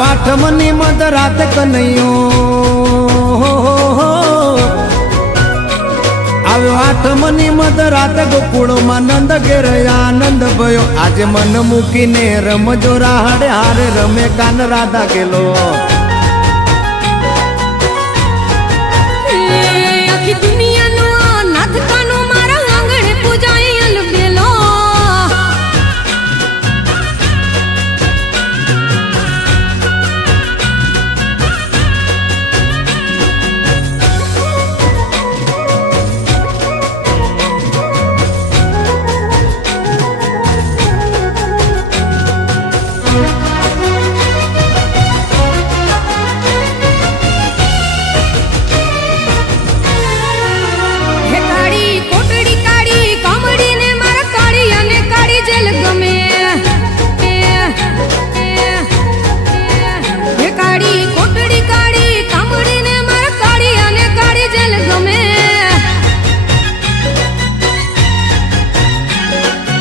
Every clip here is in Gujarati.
આવ્યો આઠમની મધ રાત કનૈયો, આવ્યો આઠમની મધ રાત ગોકુળમાં નંદ ઘેર આનંદ ભયો, આજે મન મૂકીને રમજો રાહડે હારે રમે કાન રાધા ગેલો।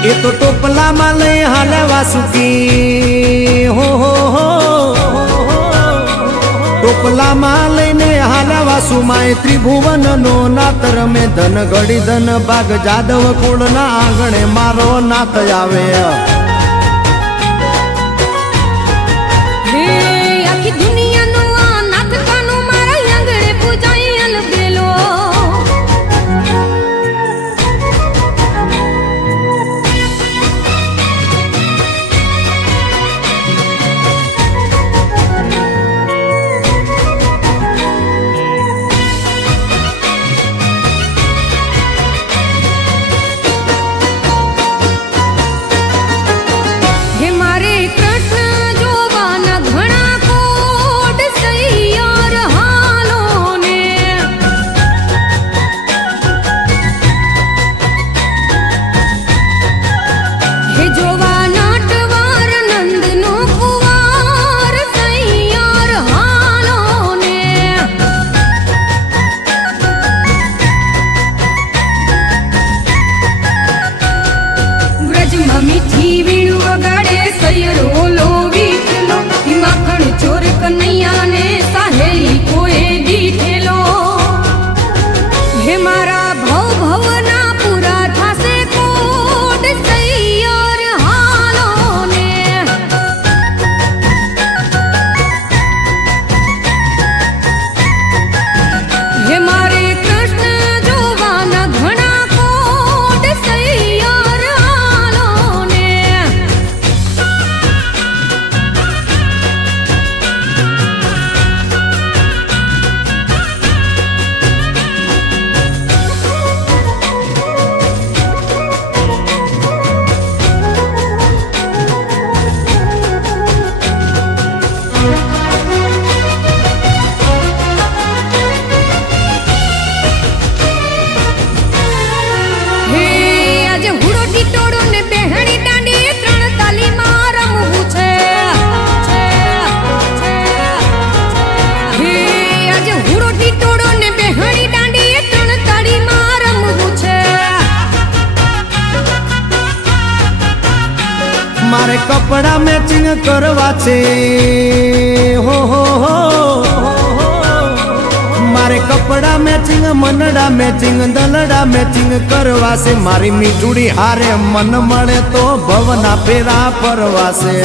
એ તો ટોપલામાં લઈ હાલે વાસુકી, હો ટોપલામાં લઈને હાલે વાસુમાં ત્રિભુવનનો નાત રમે, ધન ઘડી ધન ભાગ જાદવ કુળના આંગણે મારો નાત આવે। મીઠી વીણુ વગાડે સૈયરો લોવી ખેલો, માખણ ચોર કનૈયા ને સાહેલી કોએ દીઠેલો। હે મારા ભવ ભવના પૂરા થાશે કોડ સૈયર હાલો ને। હે મારે કૃષ્ણ જોવાના ઘણા કોડ સૈયર હાલો ને। મારે કપડા મેચિંગ કરવા છે, હો મારે કપડા મેચિંગ મનડા મેચિંગ દલડા મેચિંગ કરવા છે, મારી મીઠુડી હારે મન મળે તો ભવના ફેરા ફરવા છે।